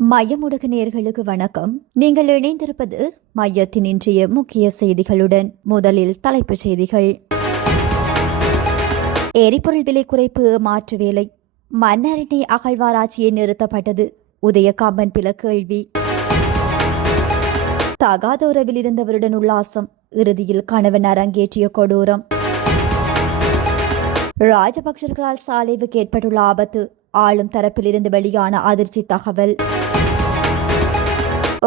மையமுடுகு நேயர்களுக்கு வணக்கம். நீங்கள் இணைந்திருப்பது மையத்தின் இன்றைய முக்கிய செய்திகளுடன். முதலில் தலைப்புச் செய்திகள். எரிபொருள் விலை குறைப்பு மாற்று வேலை. மன்னாரினை அகழ்வாராய்ச்சியை நிறுத்தப்பட்டது. உதயகாமன் பில கேள்வி. தகாத உறவில் இருந்தவருடன் உல்லாசம். இறுதியில் கணவன் அரங்கேற்றிய கொடூரம். ராஜபக்சர்களால் சாலைவுக்கு ஏற்பட்டுள்ள ஆபத்து. ஆளும் தரப்பில் இருந்து வெளியான அதிர்ச்சி தகவல்.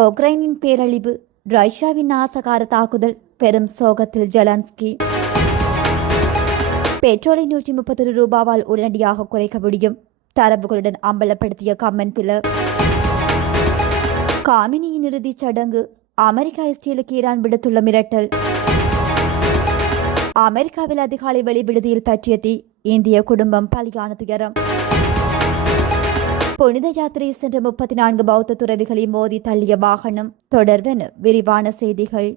உக்ரைனின் பேரழிவு. ரஷ்யாவின் நாசகார தாக்குதல். பெரும் சோகத்தில் ஜெலன்ஸ்கி. பெட்ரோலை 130 ரூபாவால் உடனடியாக குறைக்க முடியும். தரவுகளுடன் அம்பலப்படுத்திய கம்மன் பில. காமினியின் இறுதிச் சடங்கு. அமெரிக்கா இஸ்ரேலுக்கு ஈரான் விடுத்துள்ள மிரட்டல். அமெரிக்காவில் அதிகாலை வெளிவிடுதியில் பற்றிய தீ. இந்திய குடும்பம் பலியான துயரம். புனித யாத்திரை சென்ற 34 பௌத்த துறவிகளை மோதி தள்ளிய வாகனம். தொடர்பென விரிவான செய்திகள்.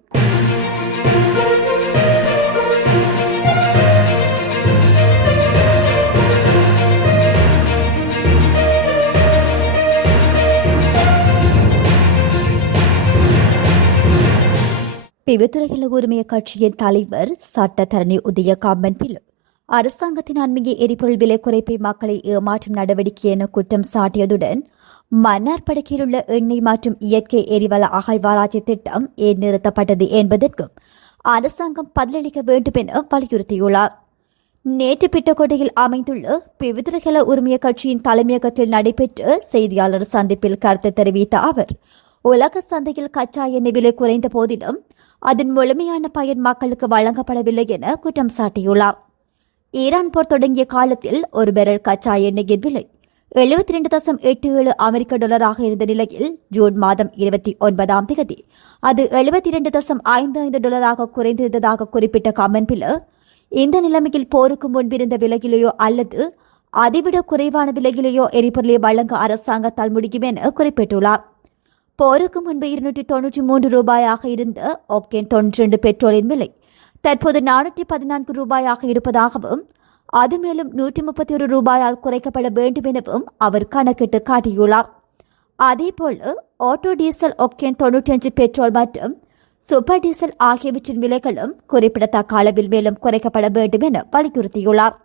பிவித்துறையில் உரிமைய கட்சியின் தலைவர் சட்டத்தரணி உதயகாமன் பில அரசாங்கத்தின் அண்மைய எரிபொருள் விலை குறைப்பை மக்களை ஏமாற்றும் நடவடிக்கை என குற்றம் சாட்டியதுடன் மன்னார்படுக்கையில் உள்ள எண்ணெய் மற்றும் இயற்கை எரிவள அகழ்வாராய்ச்சி திட்டம் ஏன் நிறுத்தப்பட்டது என்பதற்கும் அரசாங்கம் பதிலளிக்க வேண்டும் என வலியுறுத்தியுள்ளார். நேற்று பிட்டக்கோட்டையில் அமைந்துள்ள பிவித்துறைகள உரிமைய கட்சியின் தலைமையகத்தில் நடைபெற்ற செய்தியாளர் சந்திப்பில் கருத்து தெரிவித்த அவர், உலக சந்தையில் கச்சா எண்ணெய் விலை குறைந்த போதிலும் அதன் முழுமையான பயன் மக்களுக்கு வழங்கப்படவில்லை என குற்றம் சாட்டியுள்ளார். ஈரான் போர் தொடங்கிய காலத்தில் ஒரு பேரல் கச்சா எண்ணெயின் விலை 72.87 அமெரிக்க டாலராக இருந்த நிலையில் ஜூன் மாதம் 29ஆம் தேதி அது 72.55 டாலராக குறைந்திருந்ததாக குறிப்பிட்ட கமன் பில, இந்த நிலைமையில் போருக்கு முன்பிருந்த விலையிலேயோ அல்லது அதைவிட குறைவான விலையிலேயோ எரிபொருளை வழங்க அரசாங்கத்தால் முடியும் என குறிப்பிட்டுள்ளார். போருக்கு முன்பு 293 ரூபாயாக இருந்த ஒக்டேன் 92 பெட்ரோலின் விலை தற்போது 414 ரூபாயாக இருப்பதாகவும் அது மேலும் 131 ரூபாயால் குறைக்கப்பட வேண்டும் எனவும் அவர் கணக்கிட்டு காட்டியுள்ளார். அதேபோல ஆட்டோ டீசல் ஒக்டேன் 95 பெட்ரோல் மற்றும் சூப்பர் டீசல் ஆகியவற்றின் விலைகளும் குறிப்பிடத்தக்க அளவில் மேலும் குறைக்கப்பட வேண்டும் என வலியுறுத்தியுள்ளார்.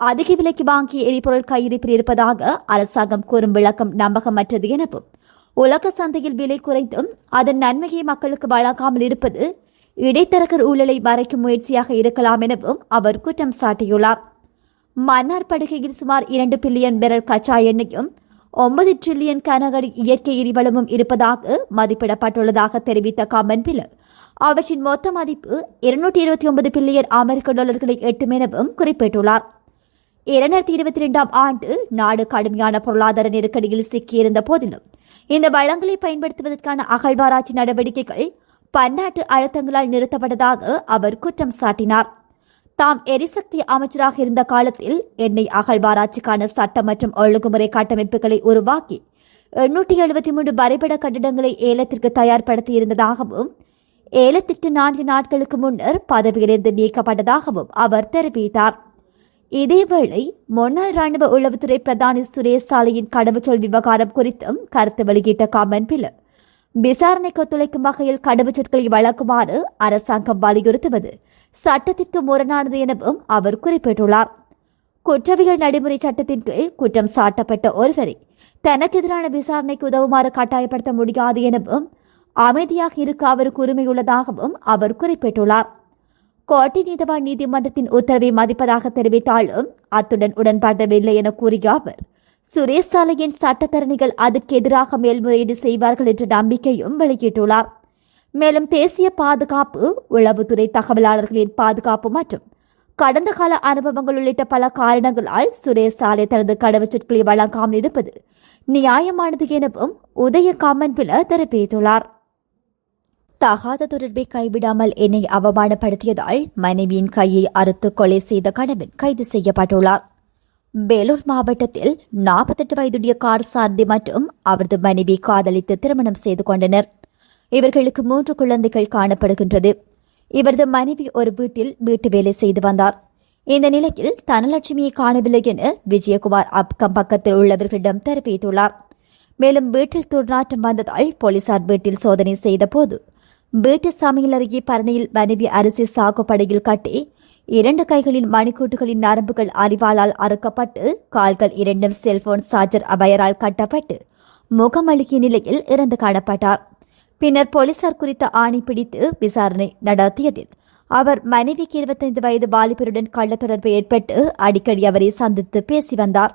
அதிக விலைக்கு வாங்கிய எரிபொருள் கையிருப்பில் இருப்பதாக அரசாங்கம் கூறும் விளக்கம் நம்பகமற்றது எனவும் உலக சந்தையில் விலை குறைந்தும் அதன் நன்மையை மக்களுக்கு வழங்காமல் இருப்பது இடைத்தரகர் ஊழலை மறைக்கும் முயற்சியாக இருக்கலாம் எனவும் அவர் குற்றம் சாட்டியுள்ளார். மன்னார் படுகையில் சுமார் 2 பில்லியன் பேரல் கச்சா எண்ணெயும் 9 டிரில்லியன் கனஅடி இயற்கை எரிவளமும் இருப்பதாக மதிப்பிடப்பட்டுள்ளதாக தெரிவித்த கமன் பில, அவற்றின் மொத்த மதிப்பு 229 பில்லியன் அமெரிக்க டாலர்களை எட்டும் எனவும் குறிப்பிட்டுள்ளார். 2022ஆம் ஆண்டு நாடு கடுமையான பொருளாதார நெருக்கடியில் சிக்கியிருந்த போதிலும் இந்த வளங்களை பயன்படுத்துவதற்கான அகழ்வாராய்ச்சி நடவடிக்கைகள் பன்னாட்டு அழுத்தங்களால் நிறுத்தப்பட்டதாக அவர் குற்றம் சாட்டினார். தாம் எரிசக்தி அமைச்சராக இருந்த காலத்தில் எண்ணெய் அகழ்வாராய்ச்சிக்கான சட்ட மற்றும் ஒழுங்குமுறை கட்டமைப்புகளை உருவாக்கி 873 வரைபட கட்டிடங்களை ஏலத்திற்கு தயார்படுத்தியிருந்ததாகவும் ஏலத்திற்கு 4 நாட்களுக்கு முன்னர் பதவியிலிருந்து நீக்கப்பட்டதாகவும் அவர் தெரிவித்தார். இதேவேளை முன்னாள் ராணுவ உளவுத்துறை பிரதானி சுரேஷ் சாலையின் கடவுச்சொல் விவகாரம் குறித்தும் கருத்து வெளியிட்ட கமன் பில, விசாரணைக்கு ஒத்துழைக்கும் வகையில் கடவுச்சொற்களை வழங்குமாறு அரசாங்கம் வலியுறுத்துவது சட்டத்திற்கு முரணானது எனவும் அவர் குறிப்பிட்டுள்ளார். குற்றவியல் நடைமுறை சட்டத்தின் கீழ் குற்றம் சாட்டப்பட்ட ஒருவரை தனக்கு எதிரான விசாரணைக்கு உதவுமாறு கட்டாயப்படுத்த முடியாது எனவும் அமைதியாக இருக்க அவருக்கு உரிமையுள்ளதாகவும் அவர் குறிப்பிட்டுள்ளார். கோட்டை நீதவான் நீதிமன்றத்தின் உத்தரவை மதிப்பதாக தெரிவித்தாலும் அத்துடன் உடன்படவில்லை என கூறிய அவர், சுரேஷ் சாலையின் சட்டத்தரணிகள் அதற்கு எதிராக மேல்முறையீடு செய்வார்கள் என்ற நம்பிக்கையும் வெளியிட்டுள்ளார். மேலும் தேசிய பாதுகாப்பு, உளவுத்துறை தகவலாளர்களின் பாதுகாப்பு மற்றும் கடந்த கால அனுபவங்கள் உள்ளிட்ட பல காரணங்களால் சுரேஷ் சாலை தனது கடவுச்சொற்களை வழங்காமல் இருப்பது நியாயமானது எனவும் உதயகாமன் பில தெரிவித்துள்ளார். தகாத தொடர்பை கைவிடாமல் என்னை அவமானப்படுத்தியதால் மனைவியின் கையை அறுத்து கொலை செய்த கணவன் கைது செய்யப்பட்டுள்ளார். வேலூர் மாவட்டத்தில் 48 வயதுடைய கார் சாரதி மற்றும் அவரது மனைவி காதலித்து திருமணம் செய்து கொண்டனர். இவர்களுக்கு 3 குழந்தைகள் காணப்படுகின்றது. இவரது மனைவி ஒரு வீட்டில் வீட்டு வேலை செய்து வந்தார். இந்த நிலையில் தனலட்சுமியை காணவில்லை என விஜயகுமார் அக்கம் பக்கத்தில் உள்ளவர்களிடம் தெரிவித்துள்ளார். மேலும் வீட்டில் துர்நாற்றம் வந்ததால் போலீசார் வீட்டில் சோதனை செய்தபோது வீட்டு சமையல் அருகே பரணியில் மனைவி அரிசி சாகுபடியில் கட்டி 2 கைகளின் மணிக்கூட்டுகளின் நரம்புகள் அரிவாளால் அறுக்கப்பட்டு கால்கள் 2 செல்போன் சார்ஜர் அபயரால் கட்டப்பட்டு முகமழுகிய நிலையில் இறந்து காணப்பட்டார். பின்னர் போலீசார் குறித்த ஆணை பிடித்து விசாரணை நடத்தியதில் அவர் மனைவிக்கு 25 வயது வாலிபருடன் கள்ள தொடர்பு ஏற்பட்டு அடிக்கடி அவரை சந்தித்து பேசி வந்தார்.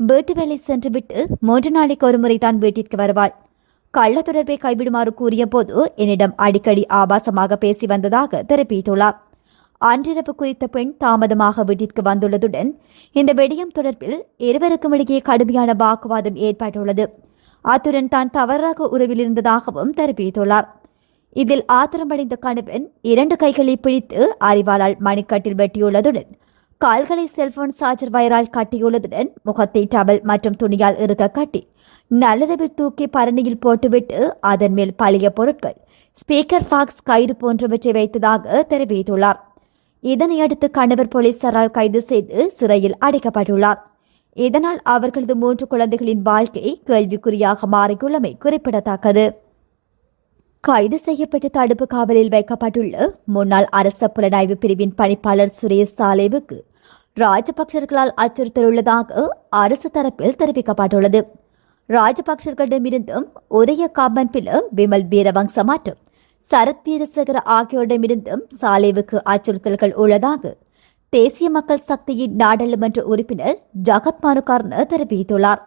வீட்டு வேலை சென்றுவிட்டு 3 நாளைக்கு ஒரு முறைதான் வீட்டிற்கு வருவாள். கள்ள தொடர்பை கைவிடுமாறு கூறிய போது என்னிடம் அடிக்கடி ஆபாசமாக பேசி வந்ததாக தெரிவித்துள்ளார். அன்றிரவு குறித்த பெண் தாமதமாக வீட்டிற்கு வந்துள்ளதுடன் இந்த விடயம் தொடர்பில் இருவருக்கும் இடையே கடுமையான வாக்குவாதம் ஏற்பட்டுள்ளது. அத்துடன் தான் தவறாக உறவில் இருந்ததாகவும் தெரிவித்துள்ளார். இதில் ஆத்திரமடைந்த கணவன் 2 கைகளை பிடித்து அரிவாளால் மணிக்கட்டில் வெட்டியுள்ளதுடன் கால்களை செல்போன் சார்ஜர் வயரால் கட்டியுள்ளதுடன் முகத்தை டவல் மற்றும் துணியால் இறுக கட்டி நள்ளிரவில் தூக்கி பரணியில் போட்டுவிட்டு அதன் மேல் பழைய பொருட்கள், ஸ்பீக்கர் பாக்ஸ், கயிறு போன்றவற்றை வைத்ததாக தெரிவித்துள்ளார். இதனையடுத்து கணவர் போலீசாரால் கைது செய்து சிறையில் அடைக்கப்பட்டுள்ளார். இதனால் அவர்களது 3 குழந்தைகளின் வாழ்க்கை கேள்விக்குறியாக மாறியுள்ளமை குறிப்பிடத்தக்கது. கைது செய்யப்பட்டு தடுப்பு காவலில் வைக்கப்பட்டுள்ள முன்னாள் அரச புலனாய்வு பிரிவின் பணிப்பாளர் சுரேஷ் சாலேவுக்கு ராஜபக்சர்களால் அச்சுறுத்தல் உள்ளதாக அரசு தரப்பில் தெரிவிக்கப்பட்டுள்ளது. ராஜபக்சர்களிடமிருந்தும் உதய காமன்பில, விமல் வீரவங்ச மற்றும் சரத் வீரசேகர ஆகியோரிடமிருந்தும் சாலேவுக்கு அச்சுறுத்தல்கள் உள்ளதாக தேசிய மக்கள் சக்தியின் நாடாளுமன்ற உறுப்பினர் ஜகத் மனுகர்ண தெரிவித்துள்ளார்.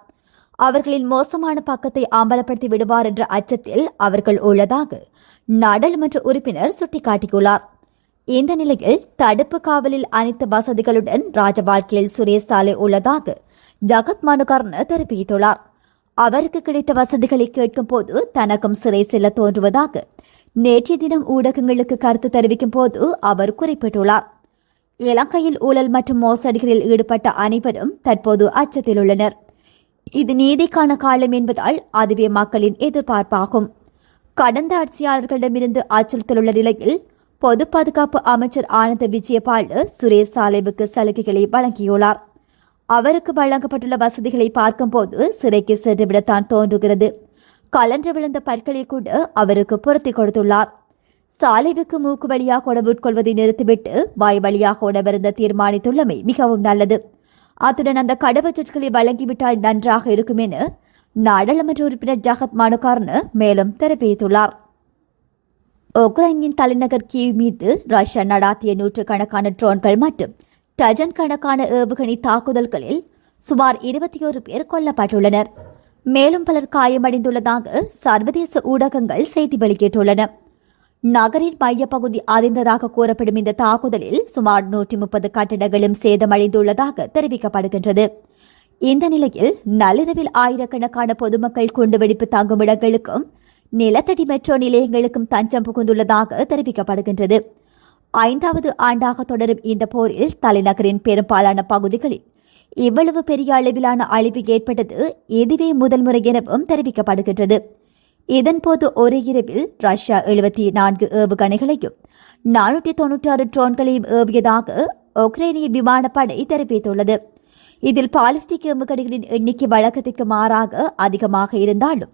அவர்களின் மோசமான பக்கத்தை அம்பலப்படுத்தி விடுவார் என்ற அச்சத்தில் அவர்கள் உள்ளதாக நாடாளுமன்ற உறுப்பினர் சுட்டிக்காட்டியுள்ளார். இந்த நிலையில் தடுப்பு காவலில் அனைத்து வசதிகளுடன் ராஜ வாழ்க்கையில் சுரேஷ் சாலை உள்ளதாக ஜகத் மனுகர்ண தெரிவித்துள்ளார். அவருக்கு கிடைத்த வசதிகளை கேட்கும் போது தனக்கும் சிறை செல்ல தோன்றுவதாக நேற்றைய தினம் ஊடகங்களுக்கு கருத்து தெரிவிக்கும் போது அவர் குறிப்பிட்டுள்ளார். இலங்கையில் ஊழல் மற்றும் மோசடிகளில் ஈடுபட்ட அனைவரும் தற்போது அச்சத்தில் உள்ளனர். இது நீதிக்கான காலம் என்பதால் அதுவே மக்களின் எதிர்பார்ப்பாகும். கடந்த ஆட்சியாளர்களிடமிருந்து அச்சுறுத்தல் உள்ள நிலையில் பொது பாதுகாப்பு அமைச்சர் ஆனந்த விஜயபால சுரேஷ் சாலேவுக்கு சலுகைகளை வழங்கியுள்ளார். அவருக்கு வழங்கப்பட்டுள்ள வசதிகளை பார்க்கும்போது சிறைக்கு சென்றுவிடத்தான் தோன்றுகிறது. கலன்று விழுந்த பற்களை கூட அவருக்கு பொருத்தி கொடுத்துள்ளார். சாலைவுக்கு மூக்கு வழியாக உணவு உட்கொள்வதை நிறுத்திவிட்டு வாய் வழியாக உணவருந்த தீர்மானித்துள்ளமை மிகவும் நல்லது. அத்துடன் அந்த கடவுச்சொற்களை வழங்கிவிட்டால் நன்றாக இருக்கும் என நாடாளுமன்ற உறுப்பினர் ஜகத் மனுகர்ண மேலும் தெரிவித்துள்ளார். உக்ரைனின் தலைநகர் கீவ் மீது ரஷ்யா நடாத்திய 100கணக்கான ட்ரோன்கள் மற்றும் டஜன் கணக்கான ஏவுகணை தாக்குதல்களில் சுமார் 21 பேர் கொல்லப்பட்டுள்ளனர். மேலும் பலர் காயமடைந்துள்ளதாக சர்வதேச ஊடகங்கள் செய்தி வெளியிட்டுள்ளன. நகரின் மையப்பகுதி அதிர்ந்ததாக கூறப்படும் இந்த தாக்குதலில் சுமார் 130 கட்டிடங்களும் சேதமடைந்துள்ளதாக தெரிவிக்கப்படுகின்றது. இந்த நிலையில் நள்ளிரவில் ஆயிரக்கணக்கான பொதுமக்கள் குண்டுவெடிப்பு தங்கும் இடங்களுக்கும் நிலத்தடி மெட்ரோ நிலையங்களுக்கும் தஞ்சம் புகுந்துள்ளதாக தெரிவிக்கப்படுகின்றது. 5வது ஆண்டாக தொடரும் இந்த போரில் தலைநகரின் பெரும்பாலான பகுதிகளில் இவ்வளவு பெரிய அளவிலான அழிவு ஏற்பட்டது இதுவே முதல் முறை எனவும் தெரிவிக்கப்படுகின்றது. இதன்போது ஒரே இரவில் ரஷ்யா 74 ஏவுகணைகளையும் 496 ட்ரோன்களையும் ஏவியதாக உக்ரைனிய விமானப்படை தெரிவித்துள்ளது. இதில் பாலிஸ்டிக் ஏவுகணைகளின் எண்ணிக்கை வழக்கத்திற்கு மாறாக அதிகமாக இருந்தாலும்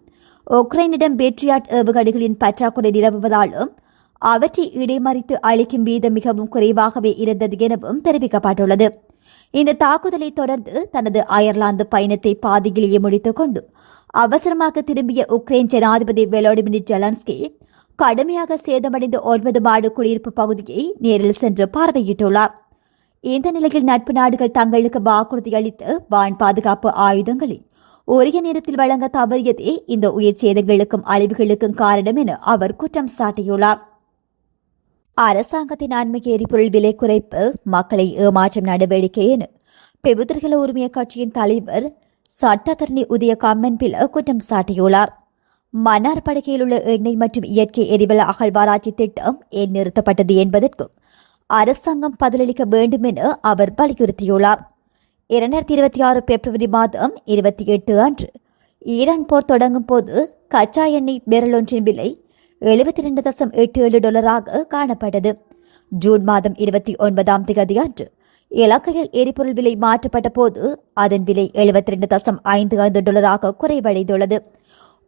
உக்ரைனிடம் பேட்ரியாட் ஏவுகணைகளின் பற்றாக்குறை நிலவுவதாலும் அவற்றை இடைமறித்து அளிக்கும் வீதம் மிகவும் குறைவாகவே இருந்தது எனவும் தெரிவிக்கப்பட்டுள்ளது. இந்த தாக்குதலை தொடர்ந்து தனது அயர்லாந்து பயணத்தை பாதியிலேயே முடித்துக் கொண்டு அவசரமாக திரும்பிய உக்ரைன் ஜனாதிபதி வோலோடிமிர் ஜெலன்ஸ்கி கடுமையாக சேதமடைந்த 9 மாடு குடியிருப்பு பகுதியை நேரில் சென்று பார்வையிட்டுள்ளார். இந்த நிலையில் நட்பு நாடுகள் தங்களுக்கு வாக்குறுதி அளித்து வான் பாதுகாப்பு ஆயுதங்களை உரிய நேரத்தில் வழங்க தவறியதே இந்த உயிர் சேதங்களுக்கும் அழிவுகளுக்கும் காரணம் என அவர் குற்றம் சாட்டியுள்ளார். அரசாங்கத்தின் அண்மைய எரிபொருள் விலை குறைப்பு மக்களை ஏமாற்றும் நடவடிக்கை என பெபுத்திரகல உரிமைய கட்சியின் தலைவர் சட்டத்தரணி உதய கம்மன்பில குற்றம் சாட்டியுள்ளார். மன்னார்படுகையில் உள்ள எண்ணெய் மற்றும் இயற்கை எரிவள அகழ்வாராய்ச்சி திட்டம் ஏன் நிறுத்தப்பட்டது என்பதற்கும் அரசாங்கம் பதிலளிக்க வேண்டும் என அவர் வலியுறுத்தியுள்ளார். 2026 பிப்ரவரி மாதம் 28 அன்று ஈரான் போர் தொடங்கும் போது கச்சா எண்ணெய் பேரல் ஒன்றின் விலை $72.87 காணப்பட்டது. ஜூன் மாதம் 29ஆம் தேதி அன்று இலங்கையில் எரிபொருள் விலை மாற்றப்பட்ட போது அதன் விலை 72.55 டாலராக குறைவடைந்துள்ளது.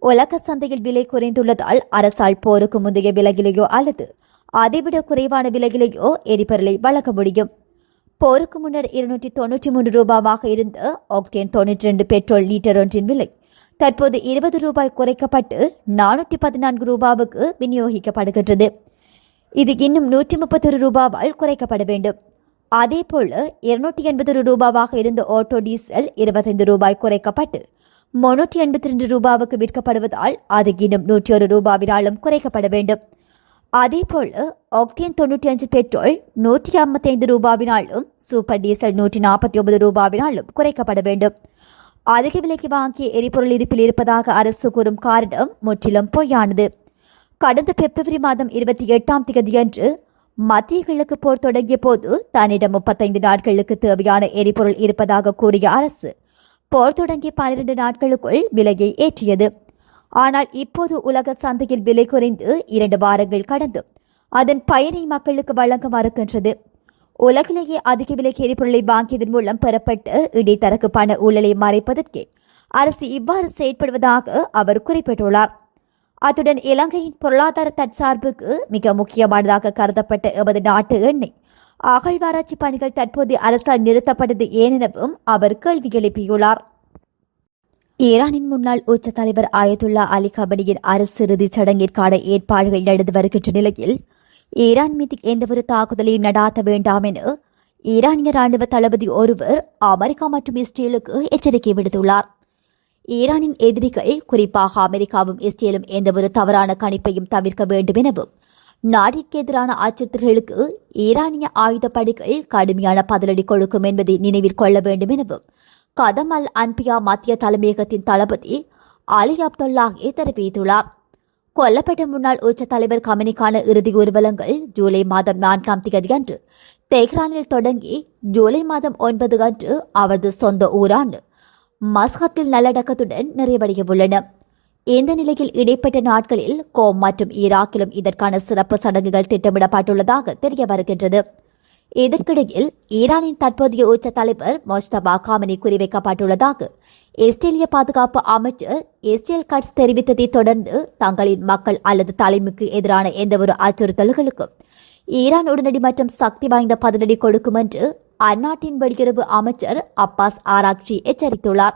உலக சந்தையில் விலை குறைந்துள்ளதால் அரசால் போருக்கு முந்தைய விலையிலேயோ அல்லது அதைவிட குறைவான விலையிலேயோ எரிபொருளை வழங்க முடியும். போருக்கு முன்னர் 293 ரூபாவாக இருந்த ஆக்டேன் 92 பெட்ரோல் லீட்டர் ஒன்றின் விலை தற்போது 20 ரூபாய் குறைக்கப்பட்டு 414 ரூபாவுக்கு விநியோகிக்கப்படுகின்றது. இது இன்னும் 131 ரூபாவால் குறைக்கப்பட வேண்டும். அதேபோல 280 ரூபாவாக இருந்த ஆட்டோ டீசல் 25 ரூபாய் குறைக்கப்பட்டு 382 ரூபாவுக்கு விற்கப்படுவதால் அது இன்னும் 101 ரூபாவினாலும் குறைக்கப்பட வேண்டும். அதேபோல ஆக்டேன் 95 பெட்ரோல் 155 ரூபாவினாலும் சூப்பர் டீசல் 149 ரூபாவினாலும் குறைக்கப்பட வேண்டும். அதிக விலைக்கு வாங்கிய எரிபொருள் இருப்பில் இருப்பதாக அரசு கூறும் காரணம் முற்றிலும் பொய்யானது. கடந்த பிப்ரவரி மாதம் 28ஆம் தேதியன்று மத்திய கிழக்கு போர் தொடங்கிய போது தன்னிடம் 35 நாட்களுக்கு தேவையான எரிபொருள் இருப்பதாக கூறிய அரசு போர் தொடங்கிய 12 நாட்களுக்குள் விலையை ஏற்றியது. ஆனால் இப்போது உலக சந்தையில் விலை குறைந்து 2 வாரங்கள் கடந்தும் அதன் பயனை மக்களுக்கு வழங்க மறுக்கின்றது. உலகிலேயே அதிக விலைக்கு எரிபொருளை வாங்கியதன் மூலம் பெறப்பட்ட இடைத்தரகு பண ஊழலை மறைப்பதற்கே அரசு இவ்வாறு செயற்படுவதாக அவர் குறிப்பிட்டுள்ளார். அத்துடன் இலங்கையின் பொருளாதார தற்சார்புக்கு மிக முக்கியமானதாக கருதப்பட்ட எமது நாட்டு எண்ணெய் அகழ்வாராய்ச்சி பணிகள் தற்போது அரசால் நிறுத்தப்பட்டது ஏனெனவும் அவர் கேள்வி எழுப்பியுள்ளார். ஈரானின் முன்னாள் உச்ச தலைவர் ஆயத்துல்லா அலி கமனியின் அரசு இறுதிச் சடங்கிற்கான ஏற்பாடுகள் நடந்து வருகின்ற நிலையில் ஈரான் மீது எந்தவொரு தாக்குதலையும் நடாத்த வேண்டாம் என ஈரானிய ராணுவ தளபதி ஒருவர் அமெரிக்கா மற்றும் இஸ்ரேலுக்கு எச்சரிக்கை விடுத்துள்ளார். ஈரானின் எதிரிகள் குறிப்பாக அமெரிக்காவும் இஸ்ரேலும் எந்தவொரு தவறான கணிப்பையும் தவிர்க்க வேண்டும் எனவும் நாட்டிற்கு எதிரான அச்சுறுத்தல்களுக்கு ஈரானிய ஆயுதப்படைகள் கடுமையான பதிலடி கொடுக்கும் என்பதை நினைவில் கொள்ள வேண்டும் எனவும் கதம் அல் அன்பியா மத்திய தலைமையகத்தின் தளபதி அலி அப்துல்லாஹி தெரிவித்துள்ளார். கொல்லப்பட்ட முன்னாள் உச்ச தலைவர் கமனிக்கான இறுதி ஊர்வலங்கள் ஜூலை மாதம் 4ஆம் தேதி அன்று தெஹ்ரானில் தொடங்கி ஜூலை மாதம் 9 அன்று அவரது சொந்த ஊரான மஸ்கத்தில் நல்லடக்கத்துடன் நிறைவடைய உள்ளன. இந்த நிலையில் இடைப்பட்ட நாட்களில் கோம் மற்றும் ஈராக்கிலும் இதற்கான சிறப்பு சடங்குகள் திட்டமிடப்பட்டுள்ளதாக தெரிய வருகின்றது. இதற்கிடையில் ஈரானின் தற்போதைய உச்ச தலைவர் மொஜ்தபா காமனி குறிவைக்கப்பட்டுள்ளதாக இஸ்ரேலிய பாதுகாப்பு அமைச்சர் இஸ்ரேல் கட்ஸ் தெரிவித்ததை தொடர்ந்து தங்களின் மக்கள் அல்லது தலைமைக்கு எதிரான எந்தவொரு அச்சுறுத்தல்களுக்கும் ஈரான் உடனடி மற்றும் சக்தி வாய்ந்த பதிலடி கொடுக்கும் என்று அந்நாட்டின் வெளியுறவு அமைச்சர் அப்பாஸ் ஆராக்சி எச்சரித்துள்ளார்.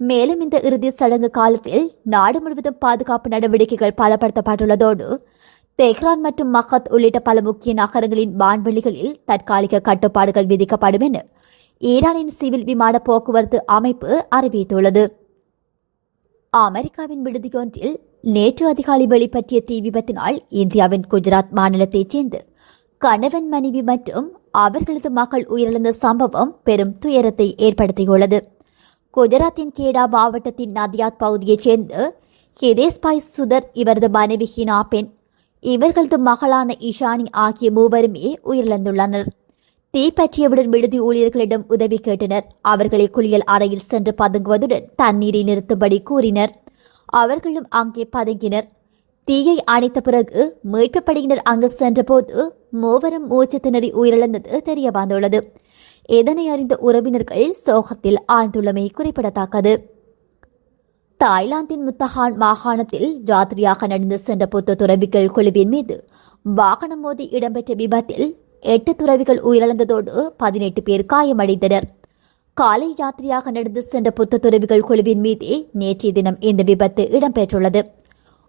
மேலும் இந்த இறுதி சடங்கு காலத்தில் நாடு முழுவதும் பாதுகாப்பு நடவடிக்கைகள் பலப்படுத்தப்பட்டுள்ளதோடு தெஹ்ரான் மற்றும் மஹத் உள்ளிட்ட பல முக்கிய நகரங்களின் வான்வெளிகளில் தற்காலிக கட்டுப்பாடுகள் விதிக்கப்படும் என ஈரானின் சிவில் விமான போக்குவரத்து அமைப்பு அறிவித்துள்ளது. அமெரிக்காவின் விடுதியொன்றில் நேற்று அதிகாலை வெளிப்பற்றிய தீ விபத்தினால் இந்தியாவின் குஜராத் மாநிலத்தைச் சேர்ந்த கணவன் மனைவி மற்றும் அவர்களது மகள் உயிரிழந்த சம்பவம் பெரும் துயரத்தை ஏற்படுத்தியுள்ளது. குஜராத்தின் கேடா மாவட்டத்தின் நதியாத் பகுதியைச் சேர்ந்த ஹிதேஷ்பாய் சுதர், இவரது மனைவி ஹினா பெண், இவர்களது மகளான இஷானி ஆகிய மூவருமே உயிரிழந்துள்ளனர். தீ பற்றியவுடன் விடுதி ஊழியர்களிடம் உதவி கேட்டனர். அவர்களை குளியல் அறையில் சென்று பதுங்குவதுடன் தண்ணீரை நிறுத்தும்படி கூறினர். அவர்களும் அங்கே பதுங்கினர். தீயை அணைத்த பிறகு மீட்புப் படையினர் அங்கு சென்றபோது மூவரும் மூச்சு திணறி உயிரிழந்தது தெரிய வந்துள்ளது. இதனை அறிந்த உறவினர்கள் சோகத்தில் ஆழ்ந்துள்ளமை குறிப்பிடத்தக்கது. தாய்லாந்தின் முத்தஹான் மாகாணத்தில் ராத்திரியாக நடந்து சென்ற புத்த துறவிகள் குழுவின் மீது வாகனம் மோதி இடம்பெற்ற விபத்தில் 8 துறவிகள் உயிரிழந்ததோடு 18 பேர் காயமடைந்தனர். காலை யாத்திரையாக நடந்து சென்ற புத்த துறவிகள் குழுவின் மீதே நேற்றைய தினம் இந்த விபத்து இடம்பெற்றுள்ளது.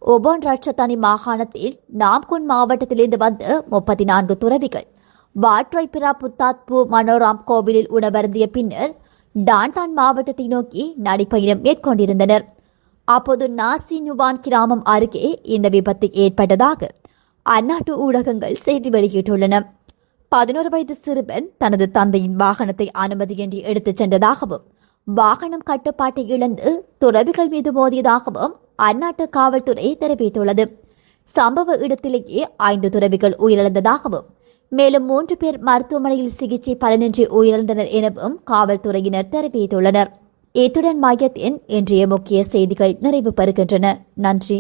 ஒபோன் ராட்சத்தானி மாகாணத்தில் நாம்குன் மாவட்டத்திலிருந்து வந்த 34 துறவிகள் வாட்ரோய்பிரா புத்தாத்பூ மனோராம் கோவிலில் உணவருந்திய பின்னர் டான்தான் மாவட்டத்தை நோக்கி நடைப்பயணம் மேற்கொண்டிருந்தனர். அப்போது நாசி நுவான் கிராமம் அருகே இந்த விபத்து ஏற்பட்டதாக அந்நாட்டு ஊடகங்கள் செய்தி வெளியிட்டுள்ளன. 11 வயது சிறுவன் தனது தந்தையின் வாகனத்தை அனுமதியின்றி எடுத்துச் சென்றதாகவும் வாகனம் கட்டுப்பாட்டை இழந்து துறவிகள் மீது மோதியதாகவும் அந்நாட்டு காவல்துறை தெரிவித்துள்ளது. சம்பவ இடத்திலேயே 5 துறவிகள் உயிரிழந்ததாகவும் மேலும் 3 பேர் மருத்துவமனையில் சிகிச்சை பலனின்றி உயிரிழந்தனர் எனவும் காவல்துறையினர் தெரிவித்துள்ளனர். இத்துடன் மையத்தின் இன்றைய முக்கிய செய்திகள் நிறைவு பெறுகின்றன. நன்றி.